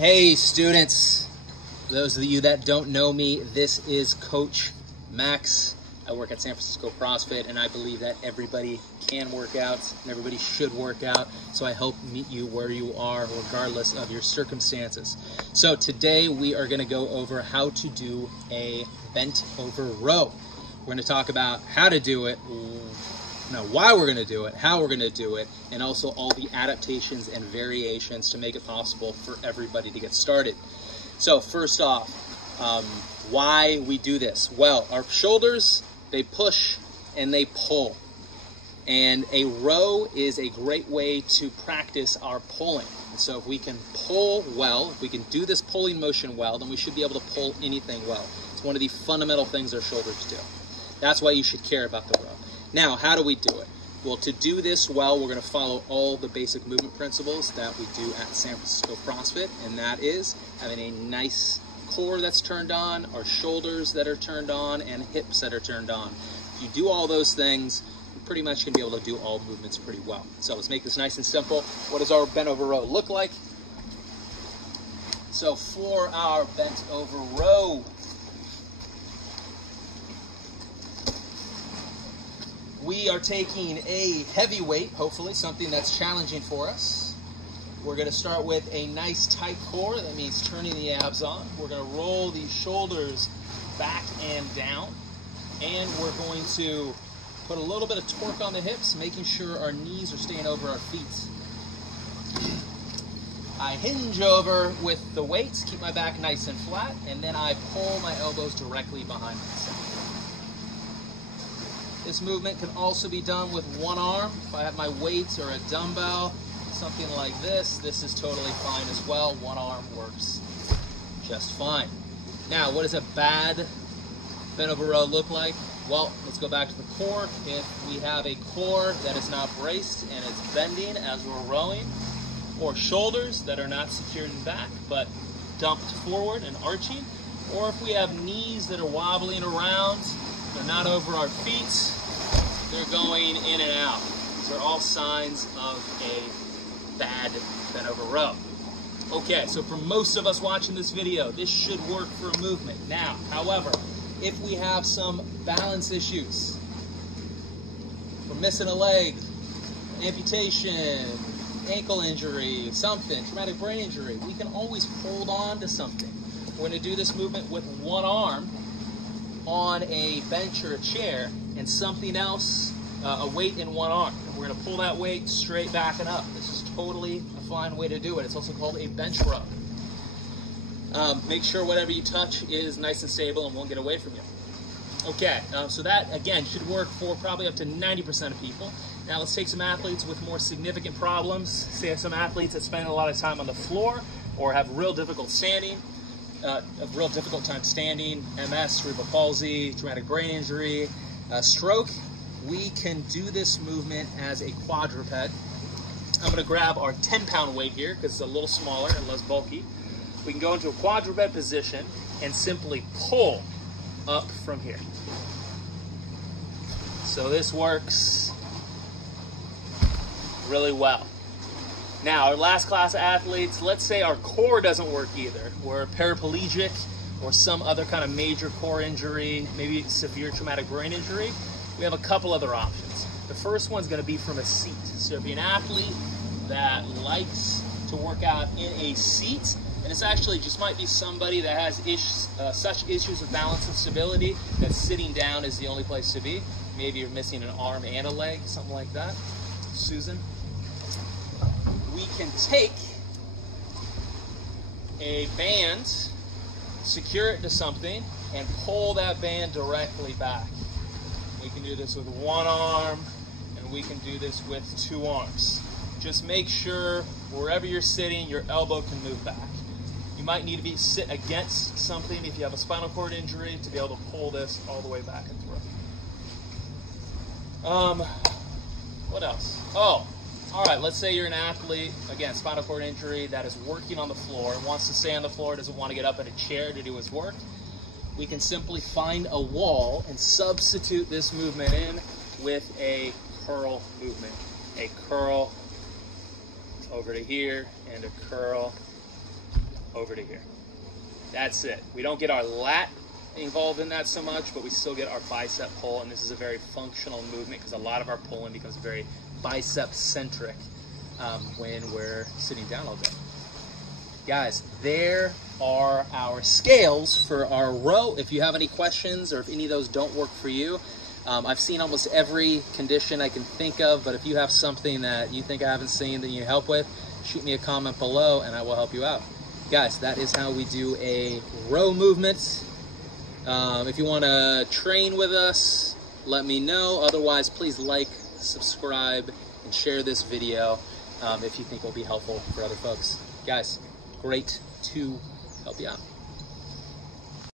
Hey students, for those of you that don't know me, this is Coach Max. I work at San Francisco CrossFit, and I believe that everybody can work out and everybody should work out. So I help meet you where you are, regardless of your circumstances. So today we are going to go over how to do a bent over row. We're going to talk about how to do it, why we're going to do it, how we're going to do it, and also all the adaptations and variations to make it possible for everybody to get started. So first off, why we do this? Well, our shoulders, they push and they pull. And a row is a great way to practice our pulling. And so if we can pull well, if we can do this pulling motion well, then we should be able to pull anything well. It's one of the fundamental things our shoulders do. That's why you should care about the row. Now, how do we do it? Well, to do this well, we're going to follow all the basic movement principles that we do at San Francisco CrossFit, and that is having a nice core that's turned on, our shoulders that are turned on, and hips that are turned on. If you do all those things, you pretty much can be able to do all movements pretty well. So let's make this nice and simple. What does our bent over row look like? So for our bent over row, we are taking a heavy weight, hopefully something that's challenging for us. We're going to start with a nice tight core. That means turning the abs on. We're going to roll the shoulders back and down. And we're going to put a little bit of torque on the hips, making sure our knees are staying over our feet. I hinge over with the weights, keep my back nice and flat, and then I pull my elbows directly behind myself. This movement can also be done with one arm. If I have my weights or a dumbbell, something like this, this is totally fine as well. One arm works just fine. Now, what does a bad bent over row look like? Well, let's go back to the core. If we have a core that is not braced and it's bending as we're rowing, or shoulders that are not secured in back but dumped forward and arching, or if we have knees that are wobbling around, they're not over our feet, they're going in and out. These are all signs of a bad bent over row. Okay, so for most of us watching this video, this should work for a movement. Now, however, if we have some balance issues, we're missing a leg, amputation, ankle injury, something, traumatic brain injury, we can always hold on to something. We're going to do this movement with one arm on a bench or a chair and something else, a weight in one arm. And we're going to pull that weight straight back and up. This is totally a fine way to do it. It's also called a bench row. Make sure whatever you touch is nice and stable and won't get away from you. Okay, so that, again, should work for probably up to 90% of people. Now let's take some athletes with more significant problems. Say some athletes that spend a lot of time on the floor or have real difficult standing. A real difficult time standing, MS, cerebral palsy, traumatic brain injury, stroke. We can do this movement as a quadruped. I'm going to grab our 10-pound weight here because it's a little smaller and less bulky. We can go into a quadruped position and simply pull up from here. So this works really well. Now, our last class athletes, let's say our core doesn't work either. We're paraplegic or some other kind of major core injury, maybe severe traumatic brain injury. We have a couple other options. The first one's going to be from a seat. So if you're an athlete that likes to work out in a seat, and it's actually just might be somebody that has such issues with balance and stability that sitting down is the only place to be. Maybe you're missing an arm and a leg, something like that. Susan? We can take a band, secure it to something, and pull that band directly back. We can do this with one arm, and we can do this with two arms. Just make sure wherever you're sitting, your elbow can move back. You might need to sit against something if you have a spinal cord injury to be able to pull this all the way back and through. What else? Oh. All right, let's say you're an athlete, again, spinal cord injury, that is working on the floor, wants to stay on the floor, doesn't want to get up in a chair to do his work. We can simply find a wall and substitute this movement in with a curl movement. A curl over to here and a curl over to here. That's it. We don't get our lat involved in that so much, but we still get our bicep pull, and this is a very functional movement because a lot of our pulling becomes very bicep centric when we're sitting down all day. Guys, there are our scales for our row. If you have any questions or if any of those don't work for you, I've seen almost every condition I can think of, but if you have something that you think I haven't seen that you need help with, shoot me a comment below and I will help you out. Guys, that is how we do a row movement. If you want to train with us, let me know. Otherwise, please like, subscribe, and share this video if you think it will be helpful for other folks. Guys, great to help you out.